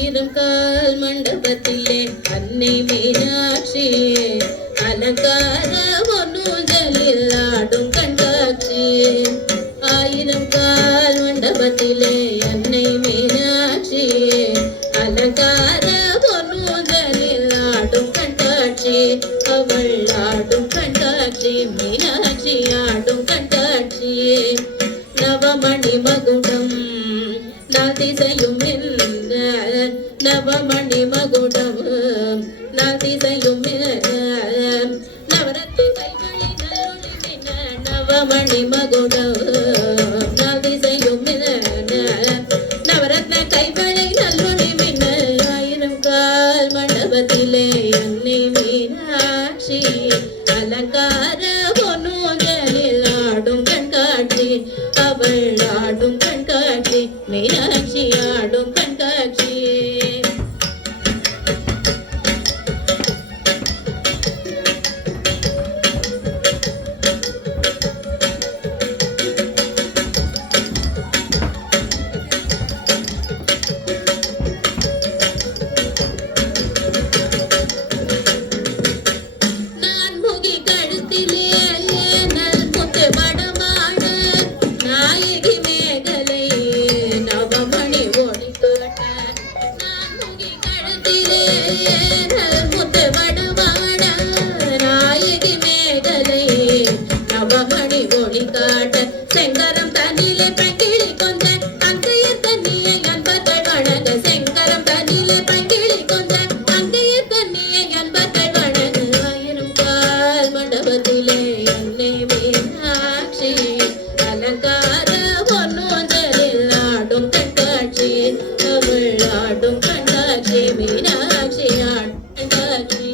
ஆயிரம் கால் மண்டபத்திலே அன்னை மீனாட்சி அலங்கார ஒன்னூஞ்சலில் ஆடும் கண்காட்சி. ஆயிரம் கால் மண்டபத்திலே அன்னை மீனாட்சி அலங்கார ஒன்னூஞ்சலில் ஆடும் கண்காட்சி. அவள் ஆடும் கண்காட்சி மீனாட்சி ஆடும் கண்காட்சி. நவமணி மகுடம் நாதிசையும் நவமணி மகுடம் நாதிசையும் நவரத்து கைவழி நல்லொளி மின்ன நவமணி மகுடம் நாதிசையும் நவரத்ன கைவழி நல்லொளி மின்ன. ஆயிரம் கால் மண்டபத்திலே அன்னை மீனாட்சி அலங்கார பொன்னூஞ்சலில் ஆடும் கண்காட்சி. அவள் ஆடும் கண்காட்சி மீனாட்சி ஆடும் கண்காட்சி. செங்கரம் தண்ணிலே பங்கிழி கொஞ்ச அங்கைய தண்ணியை அன்பர்கள் வணங்க. செங்கரம் தண்ணிலே பங்கிழி கொஞ்ச அங்கைய தண்ணியை அன்பர்கள் வணங்க. ஆயிரம் கால் மண்டபத்திலே அன்னை மீனாட்சி அலங்கார பொன்னூஞ்சலில் ஆடும் கண்காட்சி. அவள் ஆடும் கண்காட்சி மீனாட்சி ஆடும் கண்காட்சி.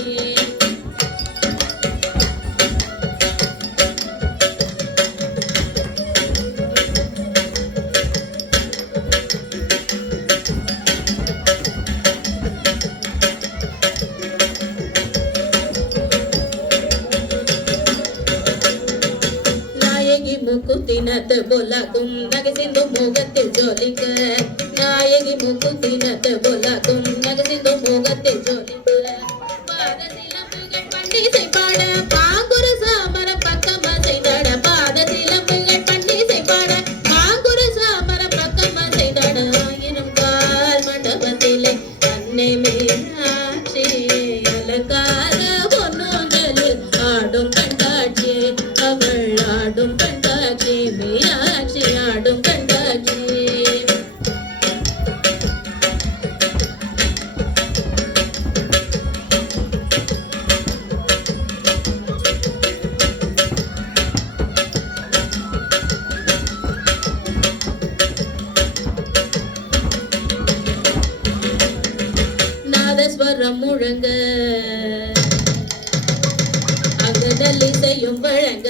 முக்குத்தினத்து பொல்லாக்கும் நகசிந்து முகத்தில் ஜோலிக்க. நாயகி முக்குத்தினத்து பொல்லாக்கும் நகசிந்து முகத்தில் ஜோலிக்க. பாதசிலம்புகள் பண்டிசை பாட பாங்குரு சாமர பக்கம் செய்தாட. பாதசிலம்புகள் பண்டிசை பாட பாங்குரு சாமர பக்கம் செய்தாட. ஆயிரம் கால் மண்டபத்திலே அன்னை மீனாட்சி அலங்கார பொன்னூஞ்சலில் ஆடும் கண்காட்சி. அவள் ஆடும் கண்காட்சி மீனாட்சி ஆடும் கண்காட்சி. நாதஸ்வரம் முழங்க அகதல் இசையும் வழங்க.